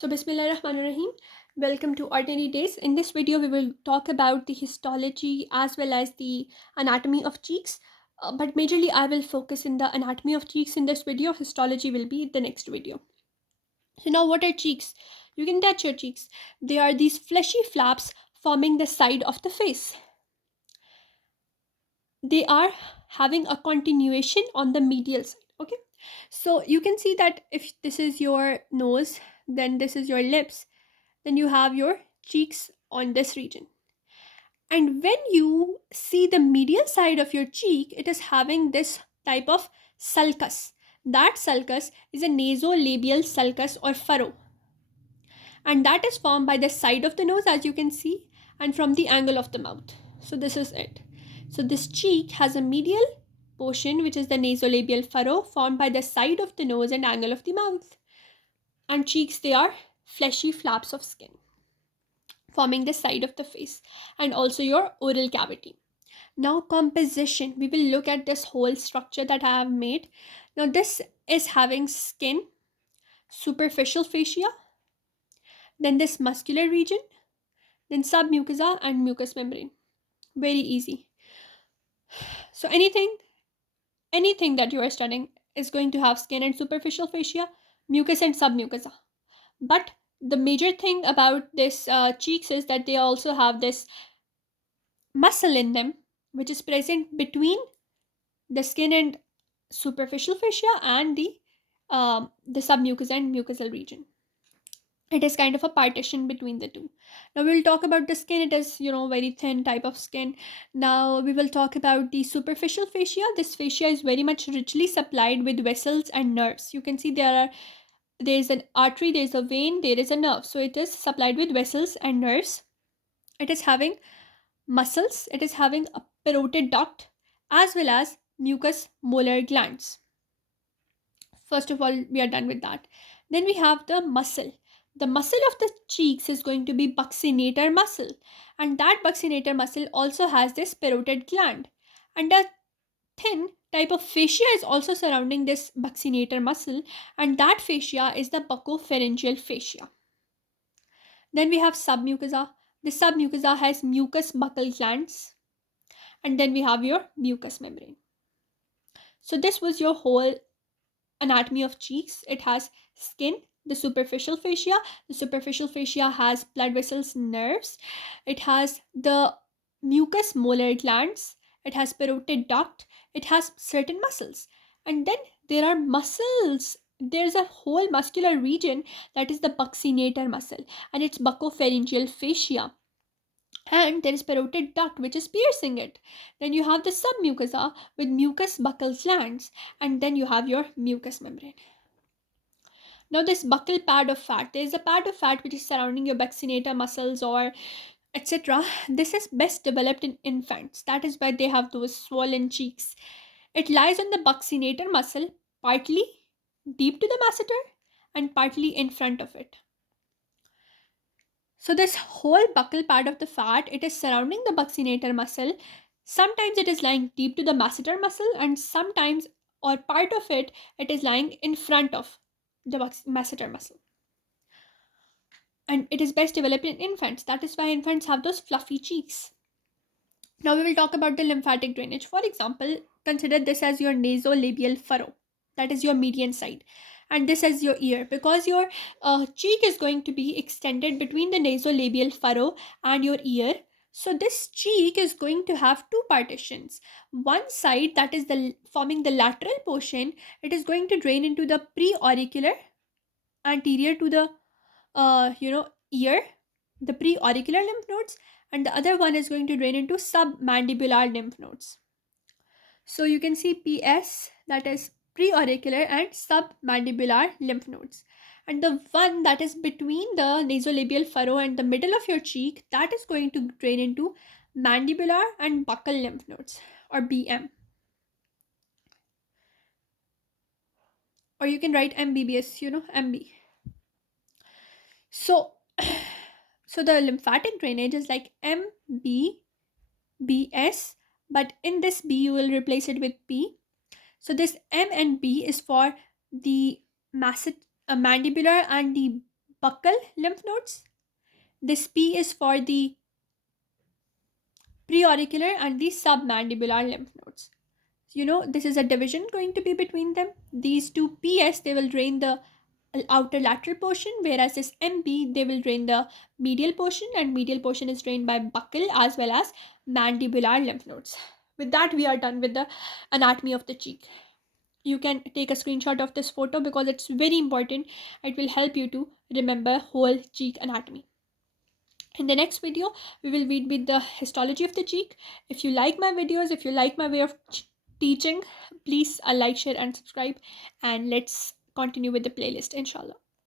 So, Bismillahirrahmanirrahim. Welcome to Ordinary Days. In this video, we will talk about the histology as well as the anatomy of cheeks. But majorly, I will focus in the anatomy of cheeks in this video. Histology will be the next video. So, now what are cheeks? You can touch your cheeks. They are these fleshy flaps forming the side of the face. They are having a continuation on the medial side. Okay. So, you can see that if this is your nose, then this is your lips, then you have your cheeks on this region. And when you see the medial side of your cheek, it is having this type of sulcus. That sulcus is a nasolabial sulcus or furrow. And that is formed by the side of the nose, as you can see, and from the angle of the mouth. So, this is it. So, this cheek has a medial portion, which is the nasolabial furrow, formed by the side of the nose and angle of the mouth. And cheeks, they are fleshy flaps of skin forming the side of the face and also your oral cavity. Now, composition. We will look at this whole structure that I have made. Now, this is having skin, superficial fascia, then this muscular region, then submucosa and mucous membrane. Very easy. So, anything that you are studying is going to have skin and superficial fascia, mucus and submucosa. But the major thing about this cheeks is that they also have this muscle in them, which is present between the skin and superficial fascia and the submucous and mucosal region. It is kind of a partition between the two. Now we will talk about the skin. It is, very thin type of skin. Now we will talk about the superficial fascia. This fascia is very much richly supplied with vessels and nerves. You can see there is an artery, there is a vein, there is a nerve. So it is supplied with vessels and nerves. It is having muscles. It is having a parotid duct as well as mucous molar glands. First of all, we are done with that. Then we have the muscle. The muscle of the cheeks is going to be buccinator muscle, and that buccinator muscle also has this parotid gland. And a thin type of fascia is also surrounding this buccinator muscle, and that fascia is the buccopharyngeal fascia. Then we have submucosa. The submucosa has mucous buccal glands, and then we have your mucous membrane. So this was your whole anatomy of cheeks. It has skin, the superficial fascia. The superficial fascia has blood vessels, nerves. It has the mucous molar glands. It has parotid duct. It has certain muscles. And then there are muscles. There's a whole muscular region that is the buccinator muscle, and it's buccopharyngeal fascia, and there is parotid duct which is piercing it. Then you have the submucosa with mucous buccal glands, and then you have your mucous membrane. Now, this buccal pad of fat, there is a pad of fat which is surrounding your buccinator muscles or etc. This is best developed in infants. That is why they have those swollen cheeks. It lies on the buccinator muscle, partly deep to the masseter and partly in front of it. So this whole buccal part of the fat, it is surrounding the buccinator muscle. Sometimes it is lying deep to the masseter muscle, and sometimes or part of it, it is lying in front of the masseter muscle. And it is best developed in infants. That is why infants have those fluffy cheeks. Now we will talk about the lymphatic drainage. For example, consider this as your nasolabial furrow. That is your median side. And this as your ear, because your cheek is going to be extended between the nasolabial furrow and your ear. So this cheek is going to have two partitions. One side, that is the forming the lateral portion, it is going to drain into the preauricular, anterior to the ear, the preauricular lymph nodes, and the other one is going to drain into submandibular lymph nodes. So you can see PS, that is preauricular and submandibular lymph nodes. And the one that is between the nasolabial furrow and the middle of your cheek, that is going to drain into mandibular and buccal lymph nodes, or BM. Or you can write MBBS, MB. So, so the lymphatic drainage is like MBBS, but in this B you will replace it with P. So this M and B is for the mandibular and the buccal lymph nodes. This P is for the preauricular and the submandibular lymph nodes. This is a division going to be between them. These two PS, they will drain the outer lateral portion, whereas this MP, they will drain the medial portion, and medial portion is drained by buccal as well as mandibular lymph nodes. With that, we are done with the anatomy of the cheek. You can take a screenshot of this photo because it's very important. It will help you to remember whole cheek anatomy. In the next video, we will read with the histology of the cheek. If you like my videos, if you like my way of teaching, please like, share, and subscribe. And let's continue with the playlist, inshallah.